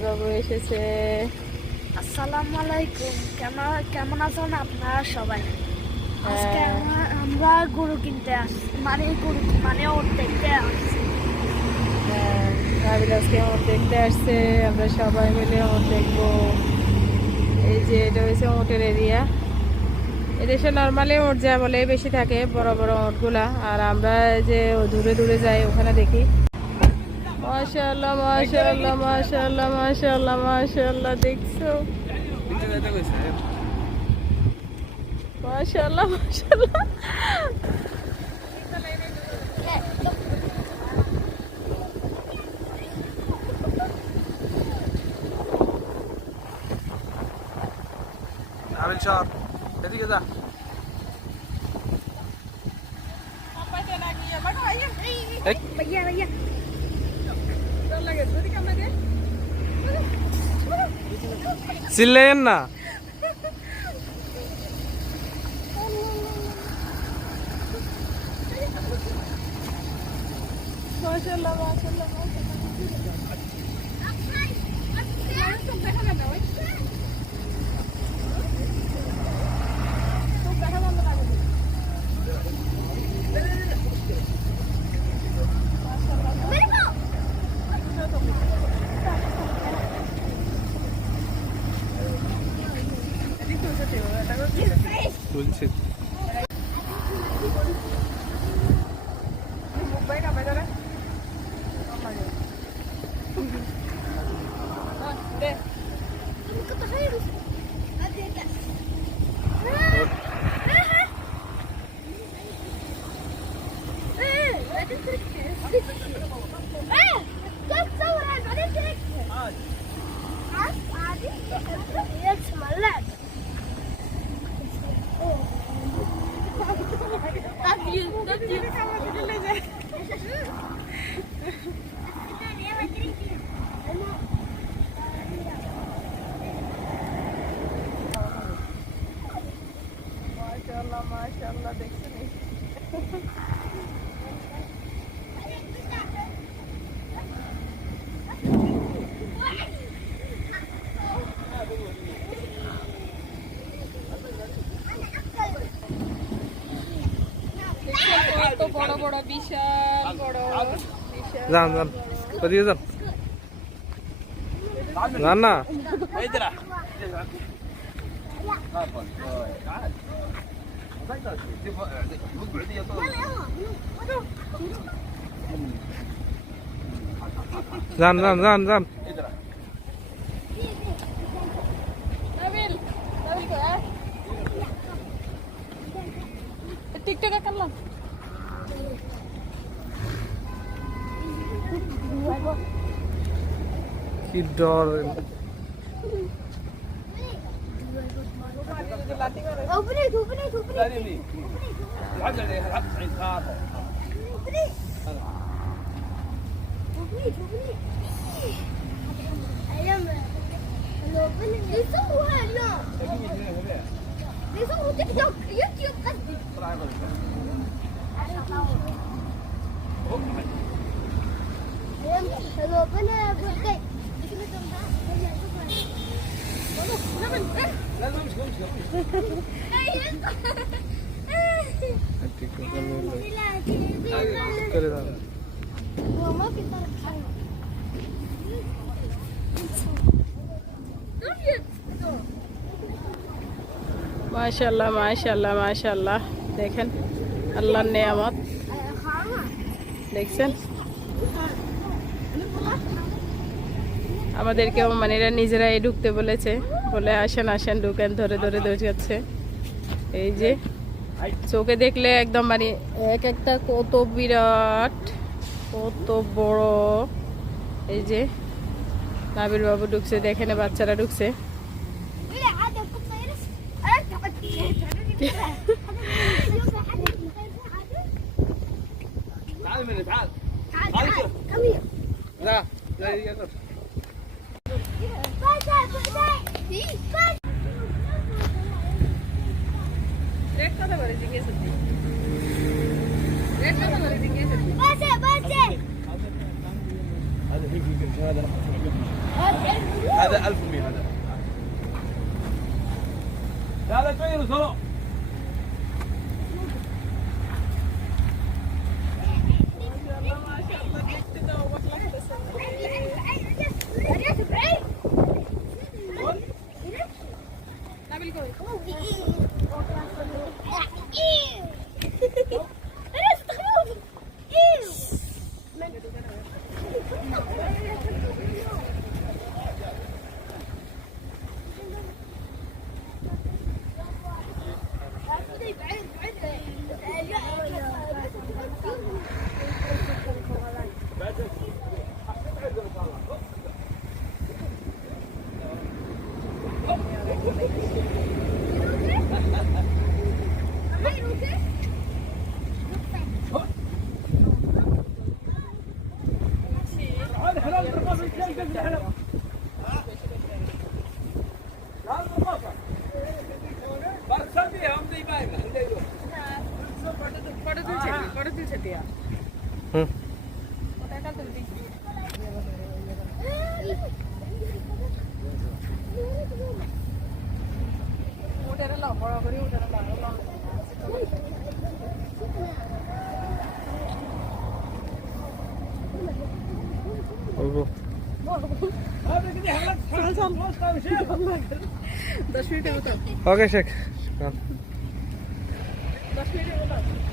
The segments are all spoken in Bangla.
বাবু এসেছে। আসসালামু আলাইকুম। কেমন কেমন আছেন আপনারা সবাই? আজকে হ্যাঁ। আমরা- গরু কিনতে আসছি মানে গরু মানে ওর দেখতে আসছি। হ্যাঁ, নাবিল আজকে ওর দেখতে আসছে আমরা সবাই মিলে ওর দেখব এই যে এটা হচ্ছে ওটের এরিয়া। এদেশে নর্মালি ওট যা বলে বেশি থাকে বড় বড় ওটগুলা। আর আমরা যে দূরে দূরে যাই ওখানে দেখি। মাশাল্লাহ মাশাল্লাহ মাশাল্লাহ মাশাল্লাহ মাশাল্লাহ দেখছ? আমিন সাহেব এদিকে যা। ভাইয়া ভাইয়া চিল্লেন না। মাশাল্লাহ মাশাল্লাহ মাশাল্লাহ মাশাল্লাহ দেখছেন কত বড় বিশাল বড় যান যান। ওদিকে যান। যান না। যান যান যান যান। নাবিল নাবিল কই টিকটক করলাম কি ডর উপরে উপরে উপরে بيصورها اليوم بيصوروا تيك توك يوتيوب قصدي ربنا يبارك করে মাশাল্লাহ মাশাল্লাহ মাশাল্লাহ দেখেন আল্লাহর নেয়ামত। দেখছেন? আমাদেরকেও মানে এরা নিজেরাই ঢুকতে বলেছে। বলে আসেন আসেন ঢুকেন ধরে ধরে ধরে যাচ্ছে এই যে চোখে দেখলে একদম মানে এক একটা কত বিরাট কত বড় এই যে নাবির বাবু ঢুকছে দেখেন বাচ্চারা ঢুকছে لا هذا 1100 هذا. لا لا تغيروا Waarom? Dat is weer de auto. Oké, check. Dat is weer de auto.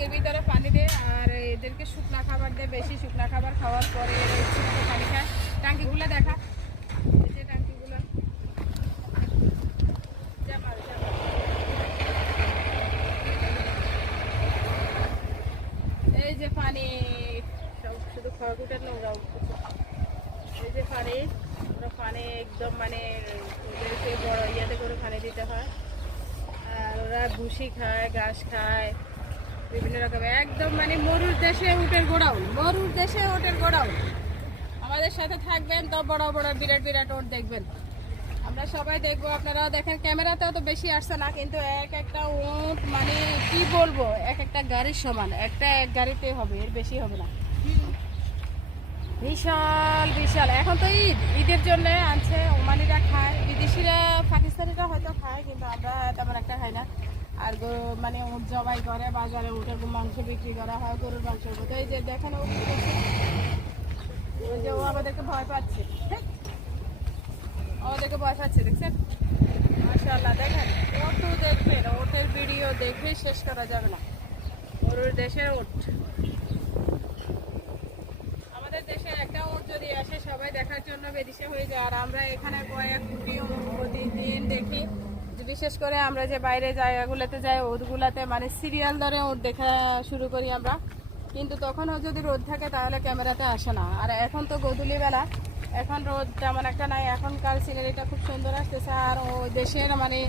এর ভিতরে পানি দেয় আর এদেরকে শুকনা খাবার দেয় বেশি শুকনা খাবার খাওয়ার পরে লাগাবে একদম মানে মরুর দেশে উটের গোড়াউন, মরুর দেশে উটের গোড়াউন। আমাদের সাথে থাকবেন তো বড় বড় বিরাট বিরাট ওট দেখবেন। আমরা সবাই দেখব আপনারা। দেখেন, ক্যামেরাতেও তো বেশি আসছে না, কিন্তু এক একটা উট মানে কি বলব, এক একটা গাড়ির সমান, একটা এক গাড়িতে হবে, এর বেশি হবে না। বিশাল বিশাল। এখন তো ঈদ, ঈদের জন্য আনছে, ওমানিরা খায়, বিদেশিরা, পাকিস্তানিরা হয়তো খায়, কিন্তু আমরা তেমন একটা খাই না। আর গরু মানে উট জবাই করে, বাজারে উঠে মাংস বিক্রি করা হয়, গরুর মাংস তো এই যে দেখেন ও ওই যে ও আমাদেরকে ভয় পাচ্ছে। আমাদেরকে ভয় পাচ্ছে, দেখছেন? মাশাআল্লাহ, দেখেন? কত দেখবেন ওটের ভিডিও দেখে শেষ করা যাবে না। গরুর দেশের ওট। আমাদের দেশের একটা উট যদি আসে, সবাই দেখার জন্য বেদিশে হয়ে যায়। আর আমরা এখানে কয়েক কোটি প্রতিদিন দেখি। বিশেষ করে আমরা যে বাইরে জায়গাগুলোতে যাই উটগুলাতে মানে সিরিয়াল ধরে উট দেখা শুরু করি আমরা। কিন্তু তখনও যদি রোদ থাকে তাহলে ক্যামেরাতে আসে না। আর এখন তো গধূলি বেলা, এখন রোদ তেমন একটা নাই। এখনকার সিনারিটা খুব সুন্দর আসতেছে। আর ও দেশের মানে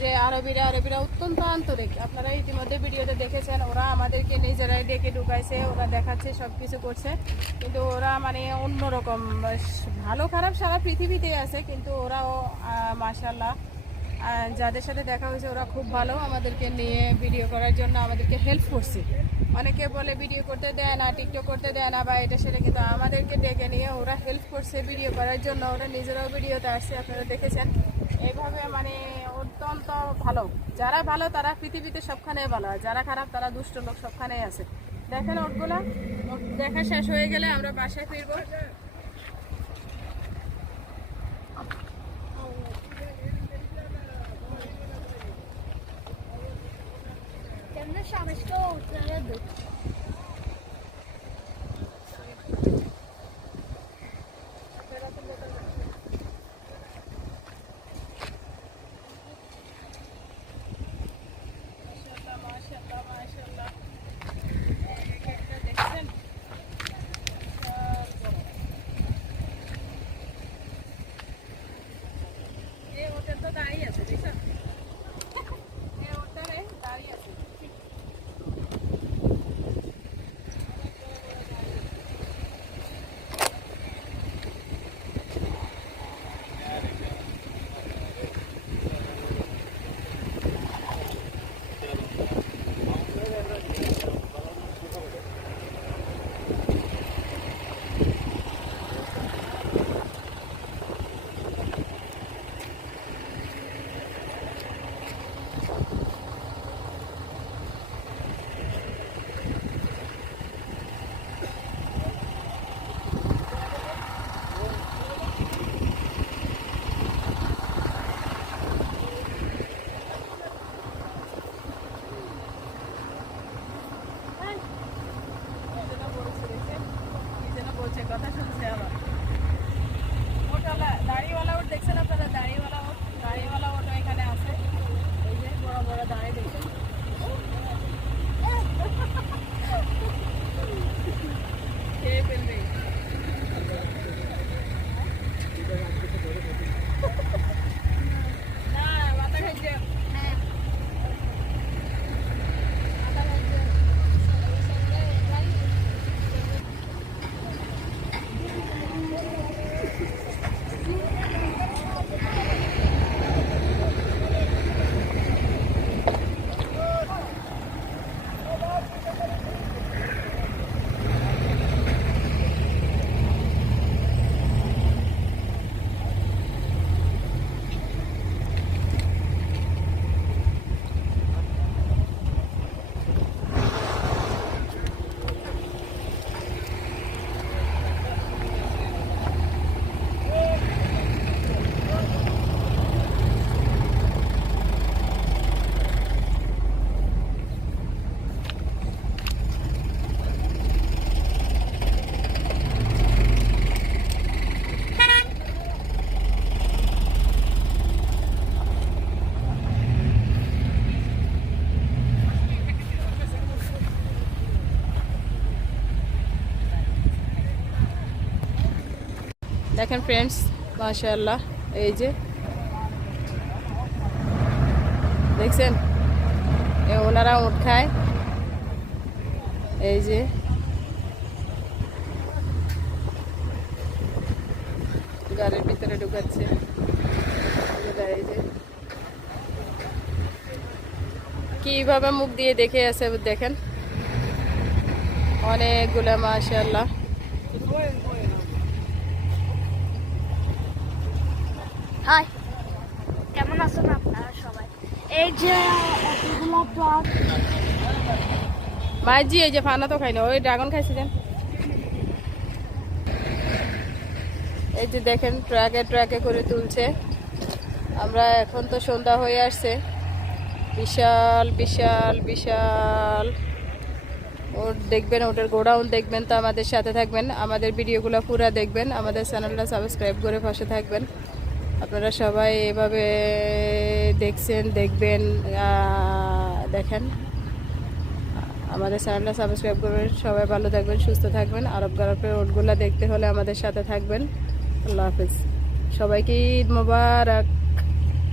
যে আরবিরা আরবিরা অত্যন্ত আন্তরিক। আপনারা ইতিমধ্যে ভিডিওতে দেখেছেন, ওরা আমাদেরকে নিজেরাই ডেকে ঢুকাইছে, ওরা দেখাচ্ছে সব কিছু করছে। কিন্তু ওরা মানে অন্যরকম। ভালো খারাপ সারা পৃথিবীতেই আছে, কিন্তু ওরাও মাসাল্লাহ যাদের সাথে দেখা হয়েছে, ওরা খুব ভালো আমাদেরকে নিয়ে ভিডিও করার জন্য আমাদেরকে হেল্প করছে। অনেকে বলে ভিডিও করতে দেয় না টিকটক করতে দেয় না, বা এটা সেটা কিন্তু আমাদেরকে ডেকে নিয়ে ওরা হেল্প করছে ভিডিও করার জন্য। ওরা নিজেরাও ভিডিওতে আসছে, আপনারা দেখেছেন? এইভাবে মানে অত্যন্ত ভালো। যারা ভালো, তারা পৃথিবীতে সবখানে ভালো, আর যারা খারাপ, তারা দুষ্ট লোক সবখানেই আছে। দেখেন ওটগুলো দেখা শেষ হয়ে গেলে আমরা বাসায় ফিরবো। দেখেন ফ্রেন্ডস মাশাআল্লাহ, এই যে। দেখছেন? ওনারা উঠ খায়। এই যে। গাড়ির ভিতরে ঢুকাচ্ছে। এই যে। কীভাবে মুখ দিয়ে দেখে আছে, দেখেন? অনেকগুলো মাশাল্লাহ হাই। কেমন আছেন আপনারা সবাই। এই যে এতগুলো ট্রাক মাঝি এই যে ফানা তো খাই না ওই ড্রাগন খাইছে দেন এই যে দেখেন ট্রাকে ট্রাকে করে তুলছে। আমরা এখন তো সন্ধ্যা হয়ে আসছে। বিশাল বিশাল বিশাল। ওর দেখবেন ওটার গোডাউন দেখবেন তো আমাদের সাথে থাকবেন। আমাদের ভিডিওগুলো পুরো দেখবেন। আমাদের চ্যানেলটা সাবস্ক্রাইব করে পাশে থাকবেন। আপনারা সবাই এভাবে দেখছেন, দেখবেন দেখেন। আমাদের চ্যানেলটা সাবস্ক্রাইব করবেন, সবাই ভালো থাকবেন, সুস্থ থাকবেন। আরব গরফের রোডগুলো দেখতে হলে আমাদের সাথে থাকবেন। আল্লাহ হাফিজ। সবাইকে ঈদ মোবারক।